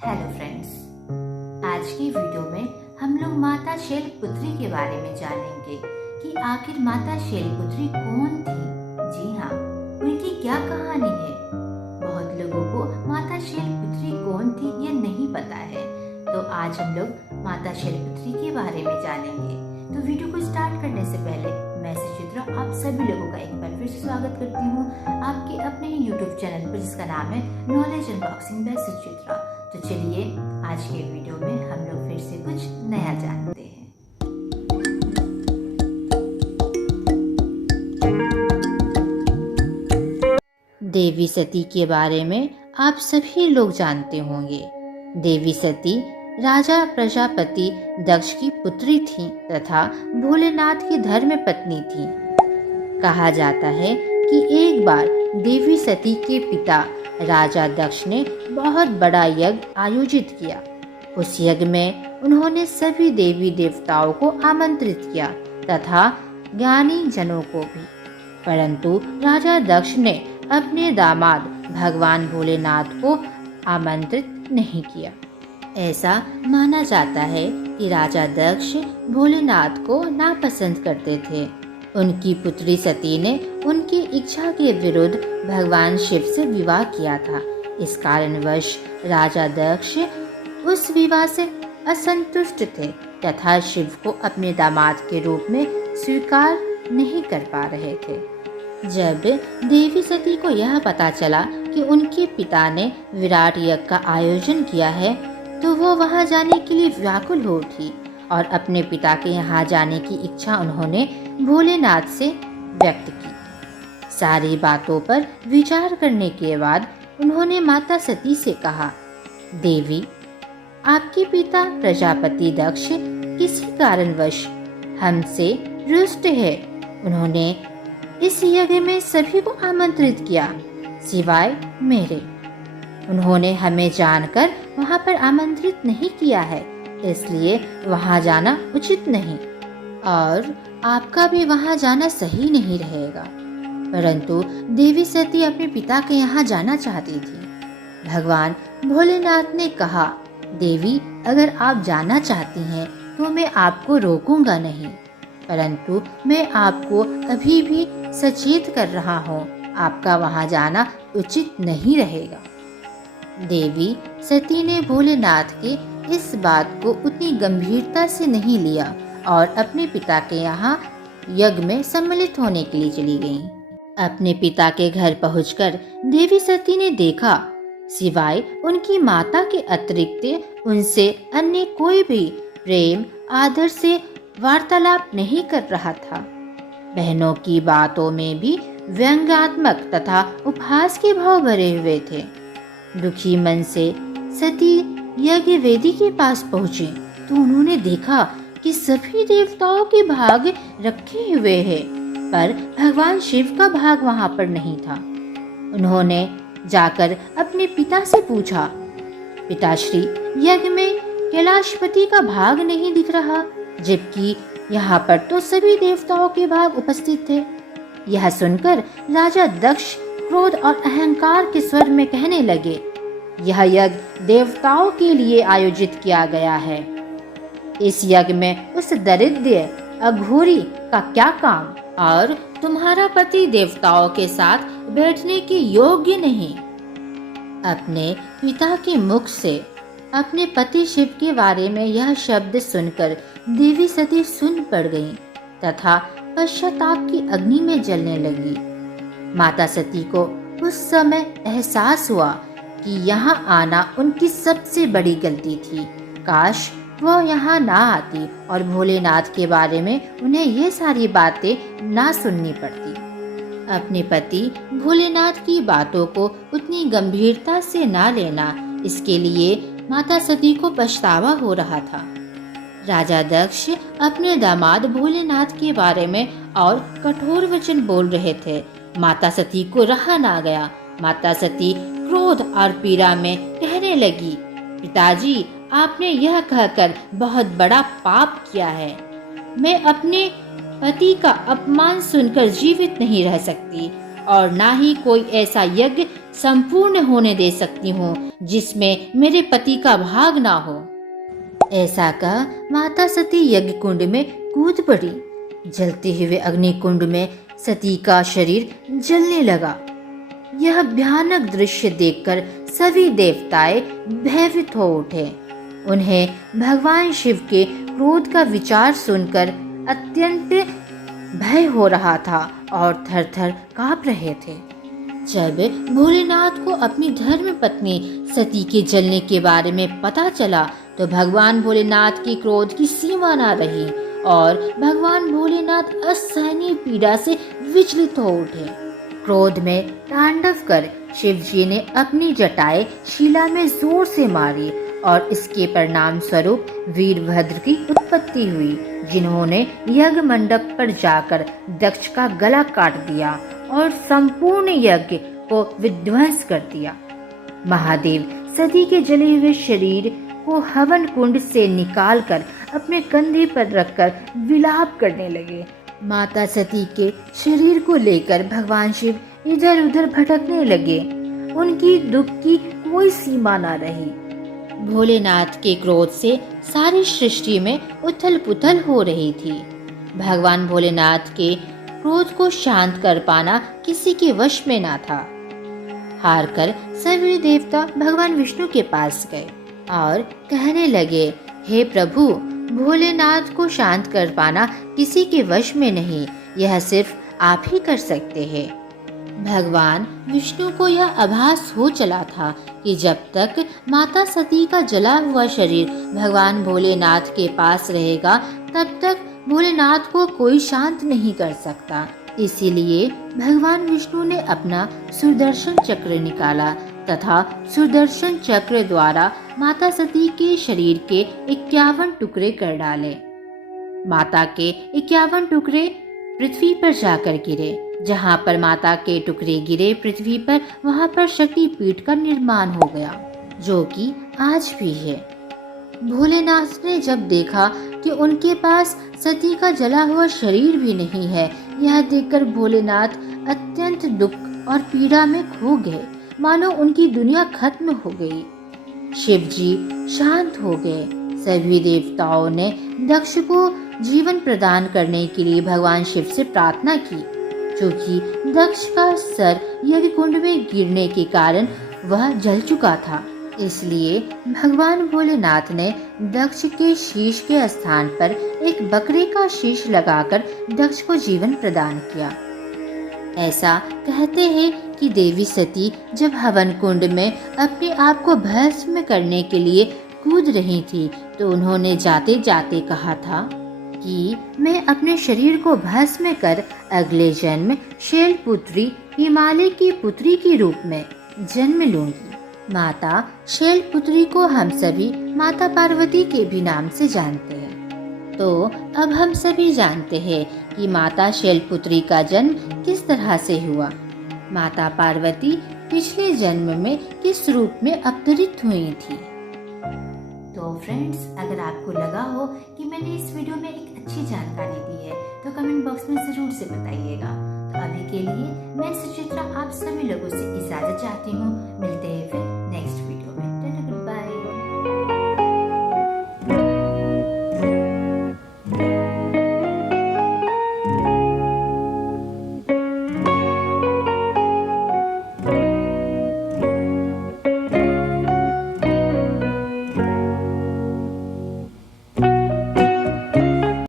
Hello friends, आज की video में हम लोग माता शैलपुत्री के बारे में जानेंगे कि आखिर माता शैलपुत्री कौन थी। जी हाँ, उनकी क्या कहानी है। बहुत लोगों को माता शैलपुत्री कौन थी ये नहीं पता है, तो आज हम लोग माता शैलपुत्री के बारे में जानेंगे। तो वीडियो को स्टार्ट करने से पहले मैं सुचित्रा आप सभी लोगों का एक बार फिर से स्वागत करती हूँ आपके अपने ही यूट्यूब चैनल पर, जिसका नाम है नॉलेज अनबॉक्सिंग बाय सुचित्रा। तो चलिए आज के वीडियो में हम लोग फिर से कुछ नया जानते हैं। देवी सती के बारे में आप सभी लोग जानते होंगे। देवी सती राजा प्रजापति दक्ष की पुत्री थी तथा भोलेनाथ की धर्म पत्नी थी। कहा जाता है कि एक बार देवी सती के पिता राजा दक्ष ने बहुत बड़ा यज्ञ आयोजित किया। उस यज्ञ में उन्होंने सभी देवी देवताओं को आमंत्रित किया तथा ज्ञानी जनों को भी, परंतु राजा दक्ष ने अपने दामाद भगवान भोलेनाथ को आमंत्रित नहीं किया। ऐसा माना जाता है कि राजा दक्ष भोलेनाथ को नापसंद करते थे। उनकी पुत्री सती ने उनकी इच्छा के विरुद्ध भगवान शिव से विवाह किया था। इस कारणवश राजा दक्ष उस विवाह से असंतुष्ट थे तथा शिव को अपने दामाद के रूप में स्वीकार नहीं कर पा रहे थे। जब देवी सती को यह पता चला कि उनके पिता ने विराट यज्ञ का आयोजन किया है, तो वो वहां जाने के लिए व्याकुल हो उठी और अपने पिता के यहाँ जाने की इच्छा उन्होंने भोलेनाथ से व्यक्त की। सारी बातों पर विचार करने के बाद उन्होंने माता सती से कहा, देवी, आपके पिता प्रजापति दक्ष किसी कारणवश हमसे रुष्ट है। उन्होंने इस यज्ञ में सभी को आमंत्रित किया सिवाय मेरे। उन्होंने हमें जानकर वहां पर आमंत्रित नहीं किया है, इसलिए वहां जाना उचित नहीं और आपका भी वहां जाना सही नहीं रहेगा। परंतु देवी सती अपने पिता के यहाँ जाना चाहती थी। भगवान भोलेनाथ ने कहा, देवी, अगर आप जाना चाहती हैं तो मैं आपको रोकूंगा नहीं, परंतु मैं आपको अभी भी सचेत कर रहा हूँ, आपका वहां जाना उचित नहीं रहेगा। देवी सती ने भोलेनाथ के इस बात को उतनी गंभीरता से नहीं लिया और अपने पिता के यहाँ यज्ञ में सम्मिलित होने के लिए चली गईं। अपने पिता के घर पहुंचकर देवी सती ने देखा, सिवाय उनकी माता के अतिरिक्त उनसे अन्य कोई भी प्रेम आदर से वार्तालाप नहीं कर रहा था। बहनों की बातों में भी व्यंग्यात्मक तथा उपहास के भाव भरे हुए थे। दुखी मन से सती यज्ञ वेदी के पास पहुंची तो उन्होंने देखा कि सभी देवताओं के भाग रखे हुए हैं, पर भगवान शिव का भाग वहां पर नहीं था। उन्होंने जाकर अपने पिता से पूछा, पिताश्री, यज्ञ में कैलाशपति का भाग नहीं दिख रहा, जबकि यहाँ पर तो सभी देवताओं के भाग उपस्थित थे। यह सुनकर राजा दक्ष क्रोध और अहंकार के स्वर में कहने लगे, यह यज्ञ देवताओं के लिए आयोजित किया गया है। इस यज्ञ में उस दरिद्र अघोरी का क्या काम, और तुम्हारा पति देवताओं के साथ बैठने के योग्य नहीं। अपने पिता के मुख से अपने पति शिव के बारे में यह शब्द सुनकर देवी सती सुन पड़ गईं तथा पश्चाताप की अग्नि में जलने लगी। माता सती को उस समय एहसास हुआ कि यहाँ आना उनकी सबसे बड़ी गलती थी। काश वह यहाँ ना आती और भोलेनाथ के बारे में उन्हें ये सारी बातें ना सुननी पड़ती। अपने पति भोलेनाथ की बातों को उतनी गंभीरता से ना लेना, इसके लिए माता सती को पछतावा हो रहा था। राजा दक्ष अपने दामाद भोलेनाथ के बारे में और कठोर वचन बोल रहे थे। माता सती को रहा ना गया। माता सती क्रोध और पीड़ा में कहने लगी, पिताजी, आपने यह कहकर बहुत बड़ा पाप किया है। मैं अपने पति का अपमान सुनकर जीवित नहीं रह सकती और ना ही कोई ऐसा यज्ञ संपूर्ण होने दे सकती हूँ जिसमें मेरे पति का भाग ना हो। ऐसा कह माता सती यज्ञ कुंड में कूद पड़ी। जलते हुए अग्नि कुंड में सती का शरीर जलने लगा। यह भयानक दृश्य देखकर सभी देवताएं भयभीत हो उठे। उन्हें भगवान शिव के क्रोध का विचार सुनकर अत्यंत भय हो रहा था और थर थर कांप रहे थे। जब भोलेनाथ को अपनी धर्म पत्नी सती के जलने के बारे में पता चला तो भगवान भोलेनाथ की क्रोध की सीमा न रही और भगवान भोलेनाथ असहनीय पीड़ा से विचलित हो उठे। क्रोध में तांडव कर शिव जी ने अपनी जटाएं शिला में जोर से मारी और इसके परिणाम स्वरूप वीरभद्र की उत्पत्ति हुई, जिन्होंने यज्ञ मंडप पर जाकर दक्ष का गला काट दिया और संपूर्ण यज्ञ को विध्वंस कर दिया। महादेव सती के जले हुए शरीर को हवन कुंड से निकालकर अपने कंधे पर रखकर विलाप करने लगे। माता सती के शरीर को लेकर भगवान शिव इधर उधर भटकने लगे। उनकी दुख की कोई सीमा न रही। भोलेनाथ के क्रोध से सारी सृष्टि में उथल पुथल हो रही थी। भगवान भोलेनाथ के क्रोध को शांत कर पाना किसी के वश में ना था। हार कर सभी देवता भगवान विष्णु के पास गए और कहने लगे, हे प्रभु, भोलेनाथ को शांत कर पाना किसी के वश में नहीं, यह सिर्फ आप ही कर सकते हैं। भगवान विष्णु को यह आभास हो चला था कि जब तक माता सती का जला हुआ शरीर भगवान भोलेनाथ के पास रहेगा तब तक भोलेनाथ को कोई शांत नहीं कर सकता। इसीलिए भगवान विष्णु ने अपना सुदर्शन चक्र निकाला तथा सुदर्शन चक्र द्वारा माता सती के शरीर के 51 टुकड़े कर डाले। माता के 51 टुकड़े पृथ्वी पर जाकर गिरे। जहाँ पर माता के टुकड़े गिरे पृथ्वी पर, वहाँ पर शक्ति पीठ का निर्माण हो गया, जो कि आज भी है। भोलेनाथ ने जब देखा कि उनके पास सती का जला हुआ शरीर भी नहीं है, यह देखकर भोलेनाथ अत्यंत दुख और पीड़ा में खो गए, मानो उनकी दुनिया खत्म हो गई। शिव जी शांत हो गए। सभी देवताओं ने दक्ष को जीवन प्रदान करने के लिए भगवान शिव से प्रार्थना की, क्योंकि दक्ष का सर यज्ञ कुंड में गिरने के कारण वह जल चुका था। इसलिए भगवान भोलेनाथ ने दक्ष के शीश के स्थान पर एक बकरे का शीश लगाकर दक्ष को जीवन प्रदान किया। ऐसा कहते हैं कि देवी सती जब हवन कुंड में अपने आप को भस्म करने के लिए कूद रही थी तो उन्होंने जाते जाते कहा था कि मैं अपने शरीर को भस्म कर अगले जन्म शैलपुत्री हिमालय की पुत्री के रूप में जन्म लूंगी। माता शैलपुत्री को हम सभी माता पार्वती के भी नाम से जानते हैं। तो अब हम सभी जानते हैं कि माता शैलपुत्री का जन्म किस तरह से हुआ। माता पार्वती पिछले जन्म में किस रूप में अवतरित हुई थी। तो फ्रेंड्स, अगर आपको लगा हो कि मैंने इस वीडियो में एक अच्छी जानकारी दी है तो कमेंट बॉक्स में जरूर से बताइएगा। तो अभी के लिए मैं सुचित्रा आप सभी लोगों से इजाजत चाहती हूँ। मिलते हैं फिर नेक्स्ट